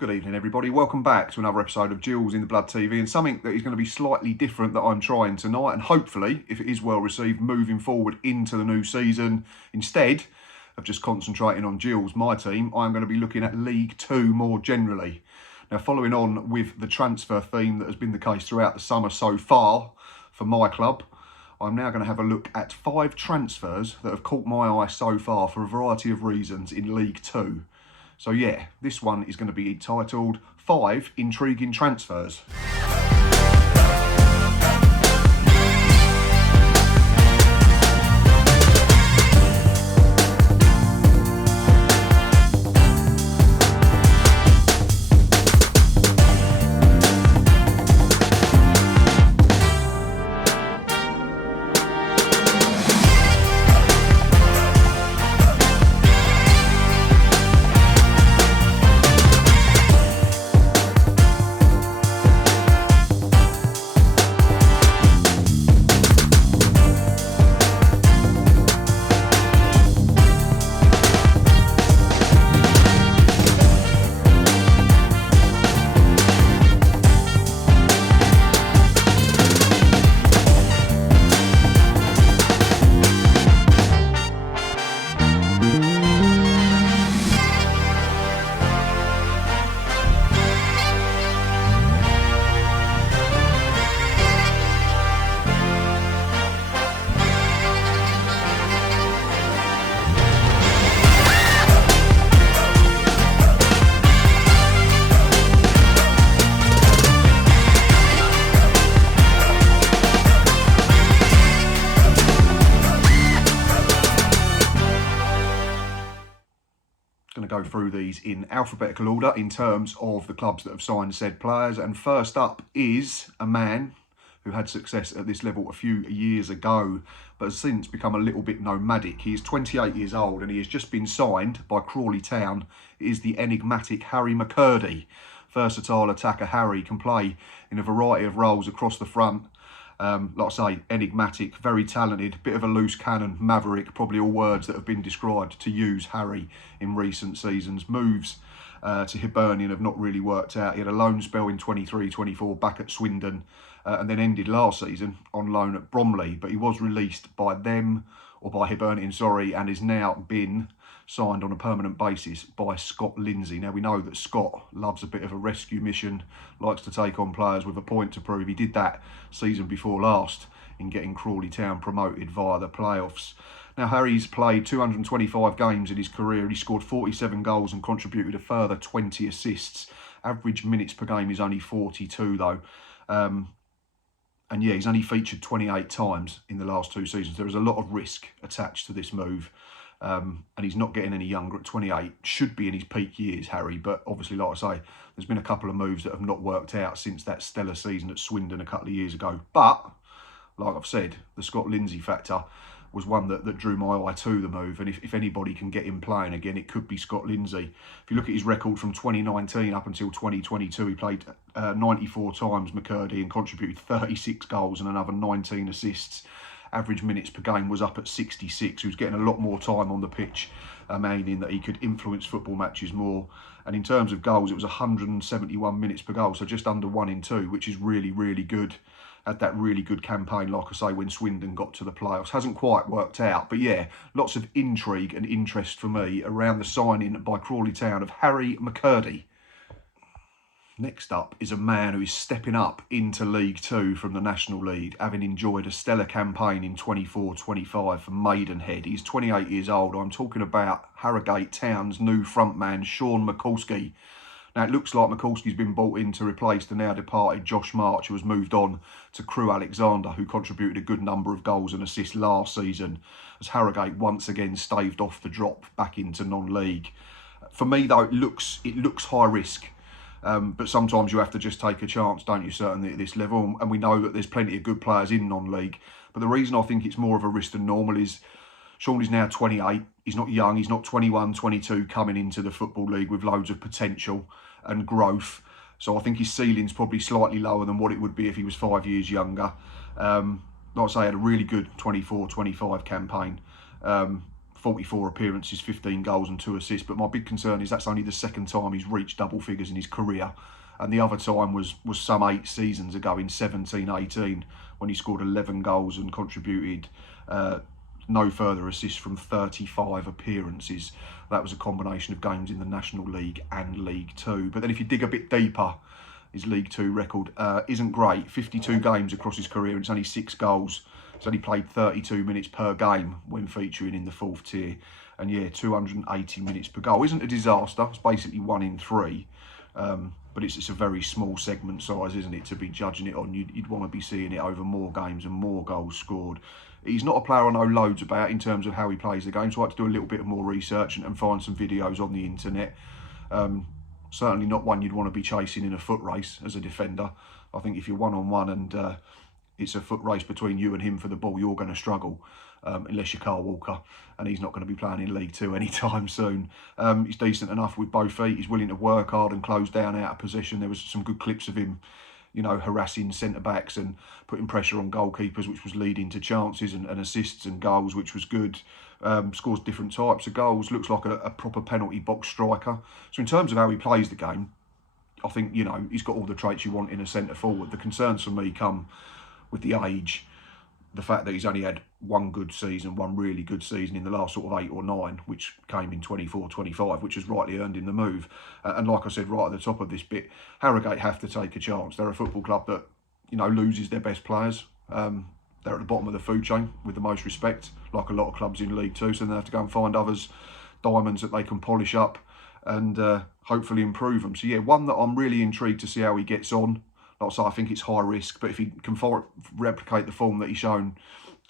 Good evening, everybody. Welcome back to another episode of Gills in the Blood TV, and something that is going to be slightly different that I'm trying tonight, and hopefully, if it is well received, moving forward into the new season. Instead of just concentrating on Gills, my team, I'm going to be looking at League Two more generally. Now, following on with the transfer theme that has been the case throughout the summer so far for my club, I'm now going to have a look at 5 transfers that have caught my eye so far for a variety of reasons in League Two. So yeah, this one is going to be titled 5 Intriguing Transfers. Go through these in alphabetical order in terms of the clubs that have signed said players, and first up is a man who had success at this level a few years ago but has since become a little bit nomadic. He is 28 years old and he has just been signed by Crawley Town. It is the enigmatic Harry McKirdy. Versatile attacker Harry can play in a variety of roles across the front. Like I say, enigmatic, very talented, bit of a loose cannon, maverick, probably all words that have been described to use Harry in recent seasons. Moves to Hibernian have not really worked out. He had a loan spell in 23-24 back at Swindon and then ended last season on loan at Bromley, but he was released by them, or by Hibernian, sorry, and is now been signed on a permanent basis by Scott Lindsay. Now, we know that Scott loves a bit of a rescue mission, likes to take on players with a point to prove. He did that season before last in getting Crawley Town promoted via the playoffs. Now, Harry's played 225 games in his career. He scored 47 goals and contributed a further 20 assists. Average minutes per game is only 42 though. And yeah, he's only featured 28 times in the last 2 seasons. There is a lot of risk attached to this move. And he's not getting any younger at 28. Should be in his peak years, Harry, but obviously, like I say, there's been a couple of moves that have not worked out since that stellar season at Swindon a couple of years ago. But like I've said, the Scott Lindsay factor was one that drew my eye to the move, and if anybody can get him playing again, it could be Scott Lindsay. If you look at his record from 2019 up until 2022, he played 94 times McKirdy and contributed 36 goals and another 19 assists. Average minutes per game was up at 66. He was getting a lot more time on the pitch, meaning that he could influence football matches more. And in terms of goals, it was 171 minutes per goal, so just under 1 in 2, which is really, really good. Had that really good campaign, like I say, when Swindon got to the playoffs. Hasn't quite worked out, but yeah, lots of intrigue and interest for me around the signing by Crawley Town of Harry McKirdy. Next up is a man who is stepping up into League Two from the National League, having enjoyed a stellar campaign in 24-25 for Maidenhead. He's 28 years old. I'm talking about Harrogate Town's new frontman, Shaun McCoulsky. Now, it looks like McCoulsky's been brought in to replace the now departed Josh March, who has moved on to Crewe Alexander, who contributed a good number of goals and assists last season, as Harrogate once again staved off the drop back into non-league. For me, though, it looks high risk. But sometimes you have to just take a chance, don't you, certainly at this level. And we know that there's plenty of good players in non-league. But the reason I think it's more of a risk than normal is Shaun is now 28. He's not young. He's not 21, 22 coming into the Football League with loads of potential and growth. So I think his ceiling's probably slightly lower than what it would be if he was 5 years younger. Like I say, he had a really good 24-25 campaign. 44 appearances, 15 goals and 2 assists. But my big concern is that's only the second time he's reached double figures in his career. And the other time was some 8 seasons ago in 17-18 when he scored 11 goals and contributed no further assists from 35 appearances. That was a combination of games in the National League and League Two. But then if you dig a bit deeper, his League Two record isn't great. 52 games across his career, and it's only 6 goals. He's only played 32 minutes per game when featuring in the 4th tier. And yeah, 280 minutes per goal. Isn't a disaster. It's basically 1 in 3. But it's a very small segment size, isn't it, to be judging it on. You'd want to be seeing it over more games and more goals scored. He's not a player I know loads about in terms of how he plays the game, so I had to do a little bit of more research and find some videos on the internet. Certainly not one you'd want to be chasing in a foot race as a defender. I think if you're one-on-one and it's a foot race between you and him for the ball, you're going to struggle, unless you're Carl Walker, and he's not going to be playing in League Two anytime soon. He's decent enough with both feet. He's willing to work hard and close down out of possession. There was some good clips of him, you know, harassing centre-backs and putting pressure on goalkeepers, which was leading to chances and assists and goals, which was good. Scores different types of goals, looks like a proper penalty box striker. So in terms of how he plays the game, I think, you know, he's got all the traits you want in a centre-forward. The concerns for me come with the age, the fact that he's only had one really good season in the last sort of 8 or 9, which came in 24-25, which has rightly earned him the move. And like I said right at the top of this bit, Harrogate have to take a chance. They're a football club that, you know, loses their best players. They're at the bottom of the food chain, with the most respect, like a lot of clubs in League Two, so they have to go and find others, diamonds that they can polish up and hopefully improve them. So yeah, one that I'm really intrigued to see how he gets on. Like I say, I think it's high risk, but if he can replicate the form that he's shown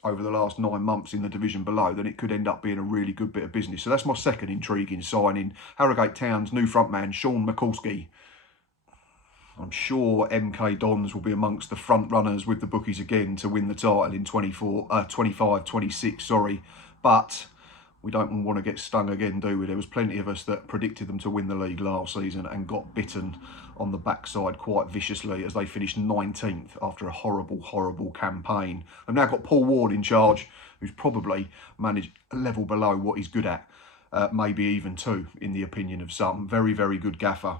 over the last 9 months in the division below, then it could end up being a really good bit of business. So that's my second intriguing signing. Harrogate Town's new front man, Shaun McCoulsky. I'm sure MK Dons will be amongst the front runners with the bookies again to win the title in 25-26, sorry. But we don't want to get stung again, do we? There was plenty of us that predicted them to win the league last season and got bitten on the backside quite viciously as they finished 19th after a horrible, horrible campaign. They've now got Paul Ward in charge, who's probably managed a level below what he's good at, maybe even 2, in the opinion of some. Very, very good gaffer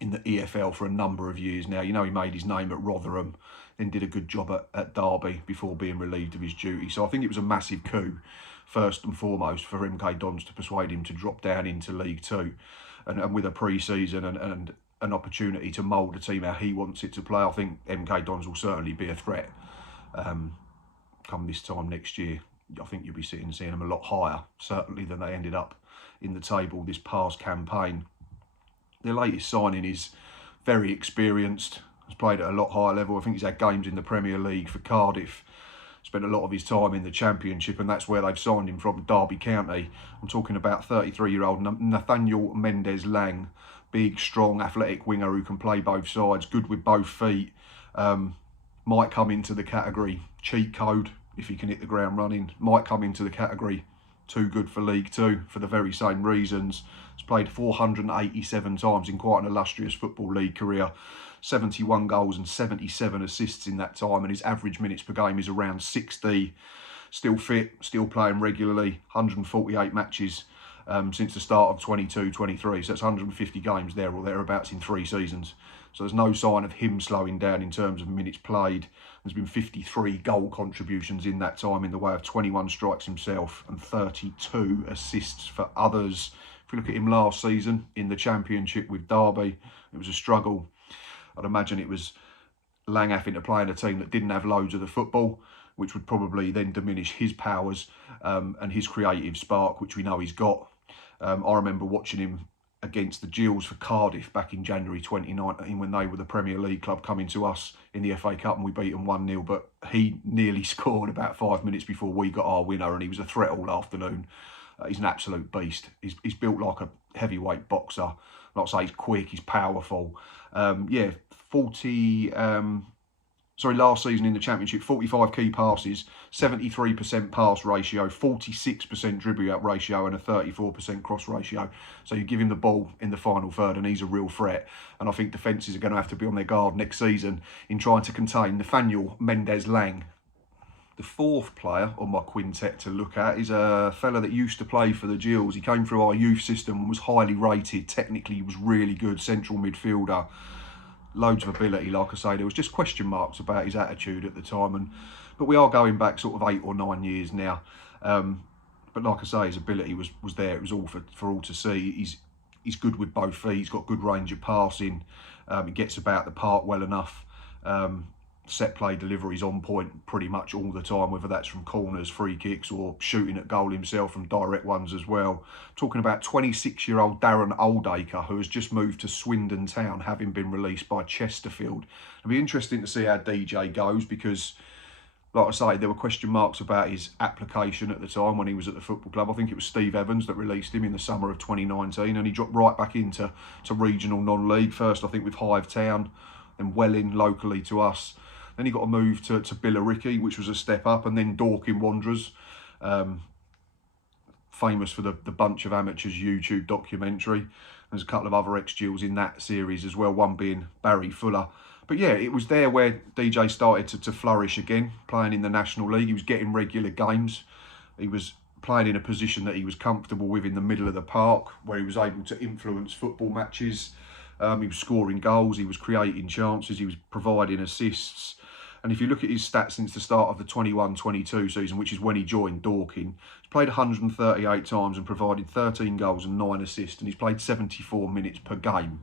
in the EFL for a number of years now. You know, he made his name at Rotherham, then did a good job at Derby before being relieved of his duty. So I think it was a massive coup, first and foremost, for MK Dons to persuade him to drop down into League Two. And with a pre-season and an opportunity to mould a team how he wants it to play, I think MK Dons will certainly be a threat come this time next year. I think you'll be seeing them a lot higher, certainly, than they ended up in the table this past campaign. Their latest signing is very experienced, has played at a lot higher level. I think he's had games in the Premier League for Cardiff, spent a lot of his time in the Championship, and that's where they've signed him from, Derby County. I'm talking about 33-year-old Nathaniel Mendez-Laing, big, strong, athletic winger who can play both sides, good with both feet. Might come into the category cheat code if he can hit the ground running. Might come into the category too good for League Two for the very same reasons. He's played 487 times in quite an illustrious Football League career. 71 goals and 77 assists in that time, and his average minutes per game is around 60. Still fit, still playing regularly, 148 matches since the start of 22-23, so that's 150 games there or thereabouts in 3 seasons. So there's no sign of him slowing down in terms of minutes played. There's been 53 goal contributions in that time in the way of 21 strikes himself and 32 assists for others. If you look at him last season in the Championship with Derby, it was a struggle. I'd imagine it was Laing having to play in a team that didn't have loads of the football, which would probably then diminish his powers and his creative spark, which we know he's got. I remember watching him against the Gills for Cardiff back in January 2019 when they were the Premier League club coming to us in the FA Cup, and we beat them 1-0, but he nearly scored about 5 minutes before we got our winner, and he was a threat all afternoon. He's an absolute beast. He's built like a heavyweight boxer. Like I say, he's quick, he's powerful. Last season in the Championship, 45 key passes, 73% pass ratio, 46% dribble out ratio, and a 34% cross ratio. So you give him the ball in the final third and he's a real threat. And I think defences are going to have to be on their guard next season in trying to contain Nathaniel Mendez-Laing. The fourth player on my quintet to look at is a fella that used to play for the Gills. He came through our youth system and was highly rated. Technically, he was really good, central midfielder. Loads of ability, like I say. There was just question marks about his attitude at the time. But we are going back sort of 8 or 9 years now. But like I say, his ability was there. It was all for all to see. He's good with both feet. He's got good range of passing. He gets about the park well enough. Set play deliveries on point pretty much all the time, whether that's from corners, free kicks, or shooting at goal himself from direct ones as well. Talking about 26-year-old Darren Oldaker, who has just moved to Swindon town, having been released by Chesterfield. It'll be interesting to see how DJ goes, because like I say, there were question marks about his application at the time when he was at the football club. I think it was Steve Evans that released him in the summer of 2019, and he dropped right back into regional non-league. First, I think, with Hive Town, then Welling locally to us. Then he got a move to Billericay, which was a step up, and then Dorking Wanderers, famous for the Bunch of Amateurs YouTube documentary. There's a couple of other ex-Gills in that series as well, one being Barry Fuller. But yeah, it was there where DJ started to flourish again, playing in the National League. He was getting regular games. He was playing in a position that he was comfortable with in the middle of the park, where he was able to influence football matches. He was scoring goals, he was creating chances, he was providing assists. And if you look at his stats since the start of the 21-22 season, which is when he joined Dorking, he's played 138 times and provided 13 goals and 9 assists, and he's played 74 minutes per game,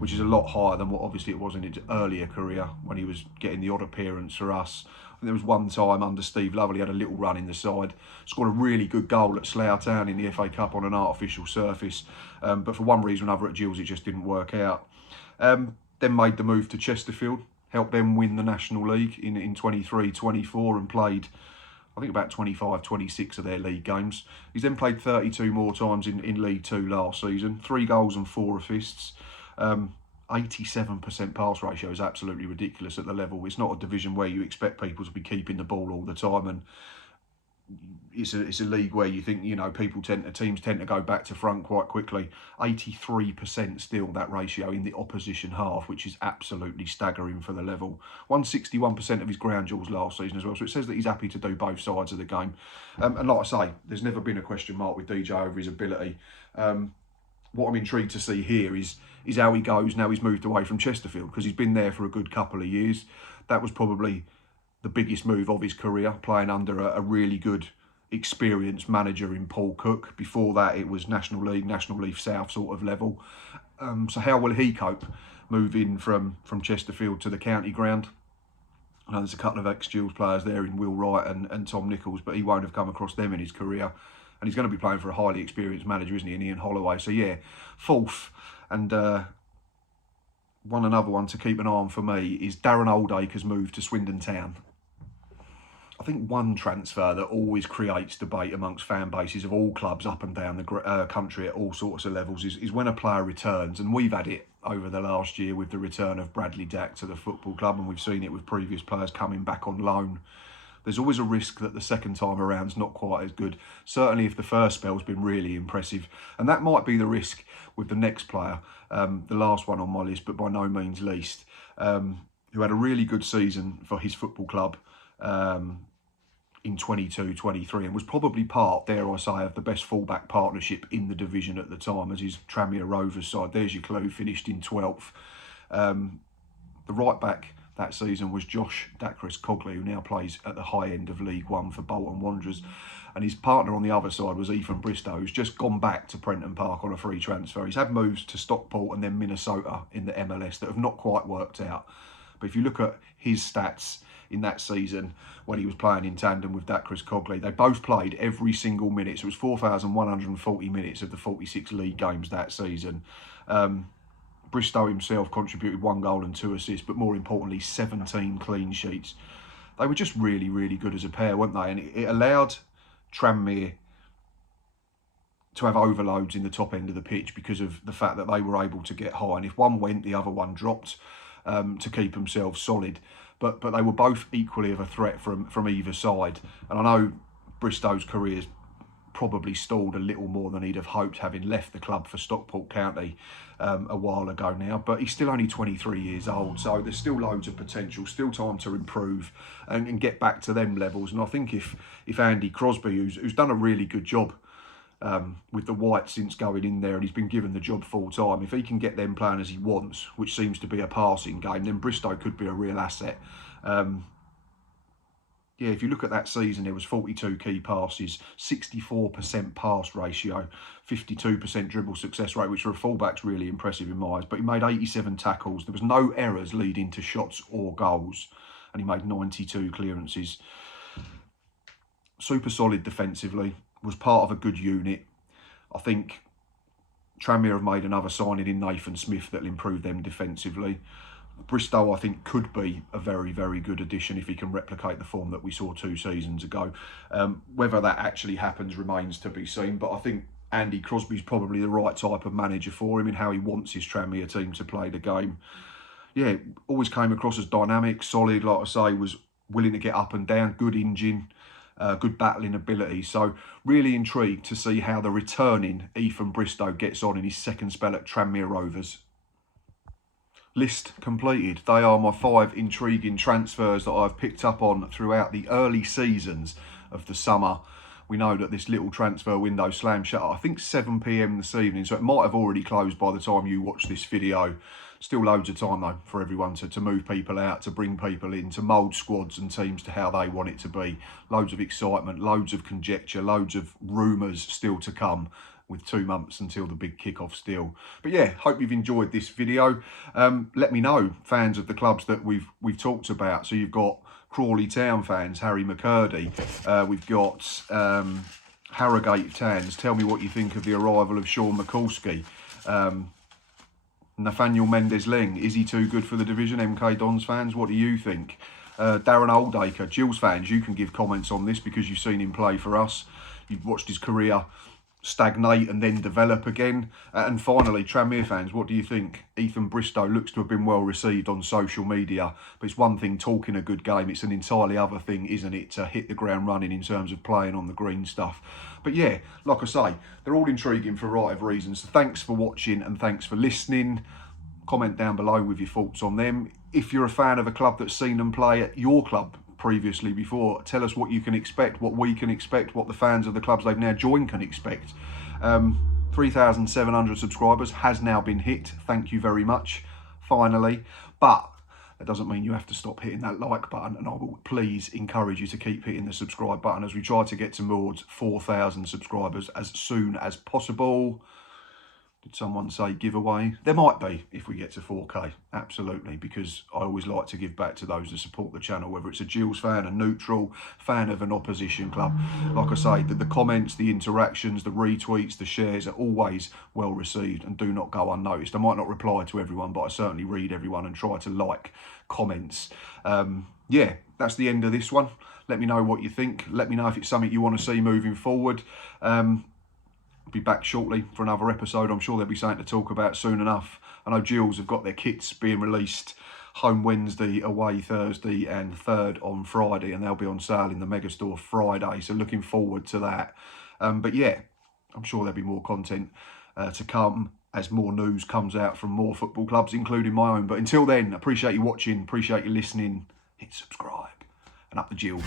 which is a lot higher than what obviously it was in his earlier career when he was getting the odd appearance for us. And there was one time under Steve Lovell, he had a little run in the side, scored a really good goal at Slough Town in the FA Cup on an artificial surface. But for one reason or another at Gills, it just didn't work out. Then made the move to Chesterfield, helped them win the National League in 23-24 and played, I think, about 25-26 of their league games. He's then played 32 more times in League Two last season, 3 goals and 4 assists. 87% pass ratio is absolutely ridiculous at the level. It's not a division where you expect people to be keeping the ball all the time, and it's a league where you think, you know, teams tend to go back to front quite quickly. 83% still, that ratio in the opposition half, which is absolutely staggering for the level. 161% of his ground duels last season as well, so it says that he's happy to do both sides of the game. And like I say, there's never been a question mark with DJ over his ability. What I'm intrigued to see here is how he goes now he's moved away from Chesterfield, because he's been there for a good couple of years. That was probably the biggest move of his career, playing under a really good, experienced manager in Paul Cook. Before that, it was National League South sort of level. So how will he cope moving from Chesterfield to the county ground? I know there's a couple of ex-Gills players there in Will Wright and Tom Nichols, but he won't have come across them in his career. And he's going to be playing for a highly experienced manager, isn't he, in Ian Holloway? So yeah, fourth. And another one to keep an eye on for me is Darren Oldaker's move to Swindon Town. I think one transfer that always creates debate amongst fan bases of all clubs up and down the country at all sorts of levels is when a player returns. And we've had it over the last year with the return of Bradley Dack to the football club, and we've seen it with previous players coming back on loan. There's always a risk that the second time around's not quite as good, certainly if the first spell's been really impressive. And that might be the risk with the next player, the last one on my list, but by no means least, who had a really good season for his football club in 22-23 and was probably part, dare I say, of the best fullback partnership in the division at the time, as his Tranmere Rovers side. There's your clue, finished in 12th. The right back that season was Josh McCoulsky, who now plays at the high end of League One for Bolton Wanderers. And his partner on the other side was Ethan Bristow, who's just gone back to Prenton Park on a free transfer. He's had moves to Stockport and then Minnesota in the MLS that have not quite worked out. But if you look at his stats in that season when he was playing in tandem with McCoulsky, they both played every single minute. So it was 4,140 minutes of the 46 league games that season. Bristow himself contributed 1 goal and 2 assists, but more importantly, 17 clean sheets. They were just really, really good as a pair, weren't they? And it allowed Tranmere to have overloads in the top end of the pitch because of the fact that they were able to get high. And if one went, the other one dropped to keep themselves solid. But they were both equally of a threat from either side. And I know Bristow's career's probably stalled a little more than he'd have hoped, having left the club for Stockport County a while ago now. But he's still only 23 years old, so there's still loads of potential, still time to improve and get back to them levels. And I think if Andy Crosby, who's done a really good job with the White since going in there, and he's been given the job full time, if he can get them playing as he wants, which seems to be a passing game, then Bristow could be a real asset. Yeah, if you look at that season, there was 42 key passes, 64% pass ratio, 52% dribble success rate, which for a fullback's really impressive in my eyes. But he made 87 tackles. There was no errors leading to shots or goals, and he made 92 clearances. Super solid defensively, was part of a good unit. I think Tranmere have made another signing in Nathan Smith that'll improve them defensively. Bristow, I think, could be a very, very good addition if he can replicate the form that we saw 2 seasons ago. Whether that actually happens remains to be seen, but I think Andy Crosby's probably the right type of manager for him in how he wants his Tranmere team to play the game. Yeah, always came across as dynamic, solid, like I say, was willing to get up and down, good engine, good battling ability. So really intrigued to see how the returning Ethan Bristow gets on in his second spell at Tranmere Rovers. List completed. They are my 5 intriguing transfers that I've picked up on throughout the early seasons of the summer. We know that this little transfer window slammed shut at, I think, 7 PM this evening, so it might have already closed by the time you watch this video. Still loads of time though for everyone to move people out, to bring people in, to mould squads and teams to how they want it to be. Loads of excitement, loads of conjecture, loads of rumours still to come, with 2 months until the big kick-off still. But yeah, hope you've enjoyed this video. Let me know, fans of the clubs that we've talked about. So you've got Crawley Town fans, Harry McKirdy. We've got Harrogate fans. Tell me what you think of the arrival of Shaun McCoulsky. Nathaniel Mendez-Laing, is he too good for the division? MK Dons fans, what do you think? Darren Oldaker, Gills fans, you can give comments on this because you've seen him play for us. You've watched his career stagnate and then develop again. And finally, Tranmere fans, what do you think? Ethan Bristow looks to have been well received on social media, but it's one thing talking a good game, it's an entirely other thing, isn't it, to hit the ground running in terms of playing on the green stuff. But yeah, like I say, they're all intriguing for a variety of reasons. So thanks for watching and thanks for listening. Comment down below with your thoughts on them. If you're a fan of a club that's seen them play at your club previously before, tell us what you can expect, what we can expect, what the fans of the clubs they've now joined can expect. 3,700 subscribers has now been hit. Thank you very much, finally. But that doesn't mean you have to stop hitting that like button, and I will please encourage you to keep hitting the subscribe button as we try to get towards 4,000 subscribers as soon as possible. Did someone say giveaway? There might be if we get to 4K, absolutely, because I always like to give back to those that support the channel, whether it's a Gills fan, a neutral, fan of an opposition club. Like I say, the comments, the interactions, the retweets, the shares are always well received and do not go unnoticed. I might not reply to everyone, but I certainly read everyone and try to like comments. Yeah, that's the end of this one. Let me know what you think. Let me know if it's something you want to see moving forward. Be back shortly for another episode. I'm sure there'll be something to talk about soon enough. I know Gills have got their kits being released, home Wednesday, away Thursday and third on Friday, and they'll be on sale in the Megastore Friday, so looking forward to that. But yeah, I'm sure there'll be more content to come as more news comes out from more football clubs, including my own. But until then, appreciate you watching, appreciate you listening, hit subscribe and up the Gills.